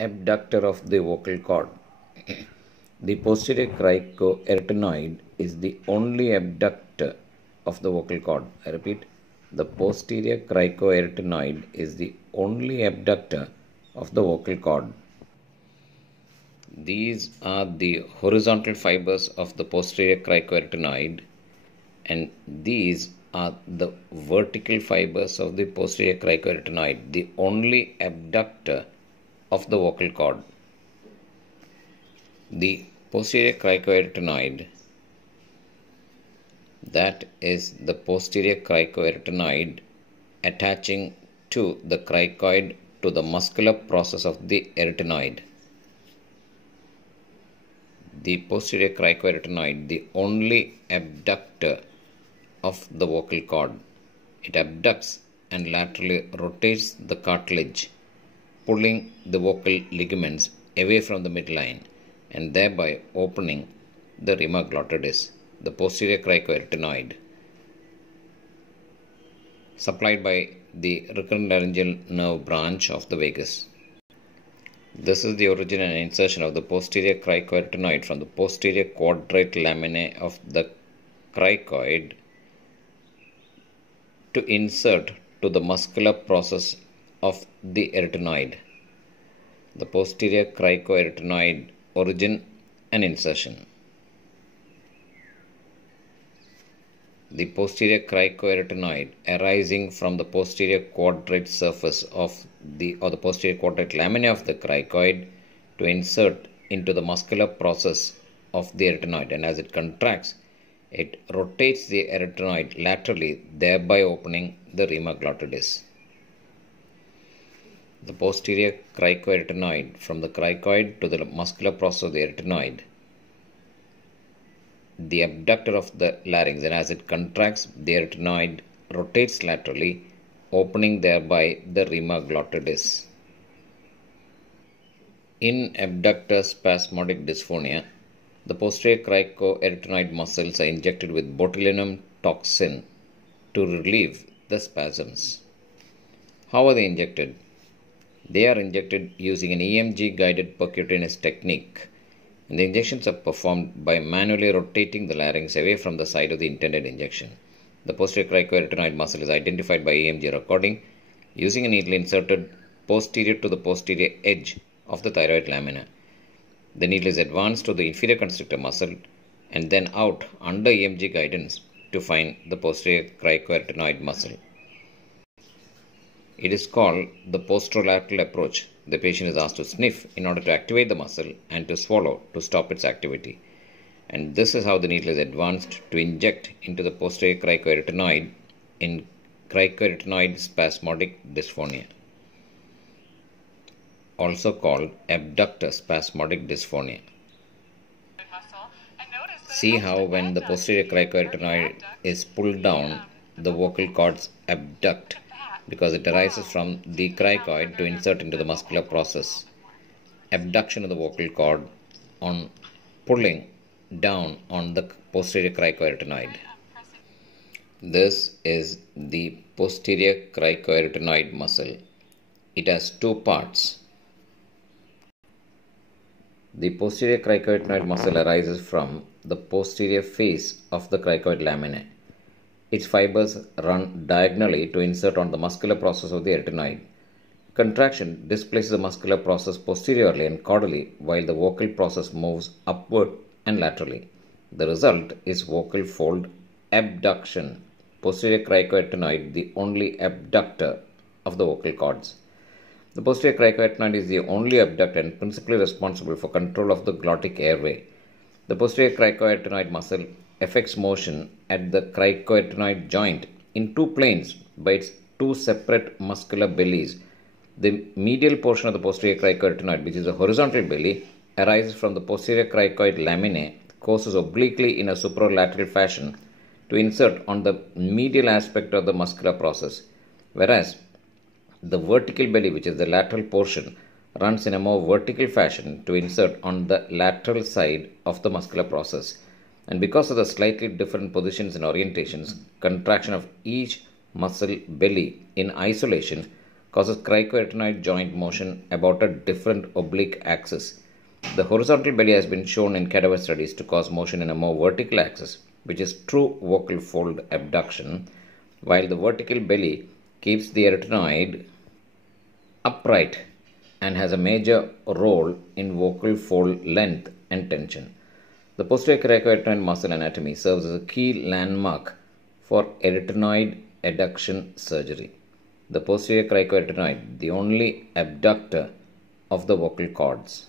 Abductor of the vocal cord. The posterior cricoarytenoid is the only abductor of the vocal cord. I repeat, the posterior cricoarytenoid is the only abductor of the vocal cord. These are the horizontal fibers of the posterior cricoarytenoid, and these are the vertical fibers of the posterior cricoarytenoid, the only abductor of the vocal cord. The posterior cricoarytenoid, that is the posterior cricoarytenoid attaching to the cricoid to the muscular process of the arytenoid. The posterior cricoarytenoid, the only abductor of the vocal cord. It abducts and laterally rotates the cartilage, pulling the vocal ligaments away from the midline and thereby opening the rima glottidis. The posterior cricoarytenoid, supplied by the recurrent laryngeal nerve branch of the vagus. This is the origin and insertion of the posterior cricoarytenoid from the posterior quadrate laminae of the cricoid to insert to the muscular process of the arytenoid. The posterior cricoarytenoid origin and insertion. The posterior cricoarytenoid arising from the posterior quadrate surface of the posterior quadrate laminae of the cricoid to insert into the muscular process of the arytenoid, and as it contracts, it rotates the arytenoid laterally, thereby opening the rima glottidis. The posterior cricoarytenoid from the cricoid to the muscular process of the arytenoid, the abductor of the larynx, and as it contracts, the arytenoid rotates laterally, opening thereby the rima glottidis. In abductor spasmodic dysphonia, the posterior cricoarytenoid muscles are injected with botulinum toxin to relieve the spasms. How are they injected? They are injected using an EMG guided percutaneous technique, and the injections are performed by manually rotating the larynx away from the site of the intended injection. The posterior cricoarytenoid muscle is identified by EMG recording using a needle inserted posterior to the posterior edge of the thyroid lamina. The needle is advanced to the inferior constrictor muscle and then out under EMG guidance to find the posterior cricoarytenoid muscle. It is called the posterolateral approach. The patient is asked to sniff in order to activate the muscle and to swallow to stop its activity. And this is how the needle is advanced to inject into the posterior cricoarytenoid in cricoarytenoid spasmodic dysphonia, also called abductor spasmodic dysphonia. See how when the posterior cricoarytenoid is pulled down, the vocal cords abduct because it arises from the cricoid to insert into the muscular process. Abduction of the vocal cord on pulling down on the posterior cricoarytenoid. This is the posterior cricoarytenoid muscle. It has two parts. The posterior cricoarytenoid muscle arises from the posterior face of the cricoid laminae. Its fibers run diagonally to insert on the muscular process of the arytenoid. Contraction displaces the muscular process posteriorly and caudally, while the vocal process moves upward and laterally. The result is vocal fold abduction. Posterior cricoarytenoid, the only abductor of the vocal cords. The posterior cricoarytenoid is the only abductor and principally responsible for control of the glottic airway. The posterior cricoarytenoid muscle effects motion at the cricoarytenoid joint in two planes by its two separate muscular bellies. The medial portion of the posterior cricoarytenoid, which is a horizontal belly, arises from the posterior cricoid laminae, courses obliquely in a superolateral fashion to insert on the medial aspect of the muscular process, whereas the vertical belly, which is the lateral portion, runs in a more vertical fashion to insert on the lateral side of the muscular process. And because of the slightly different positions and orientations, contraction of each muscle belly in isolation causes cricoarytenoid joint motion about a different oblique axis. The horizontal belly has been shown in cadaver studies to cause motion in a more vertical axis, which is true vocal fold abduction, while the vertical belly keeps the arytenoid upright and has a major role in vocal fold length and tension. The posterior cricoarytenoid muscle anatomy serves as a key landmark for arytenoid adduction surgery. The posterior cricoarytenoid, the only abductor of the vocal cords.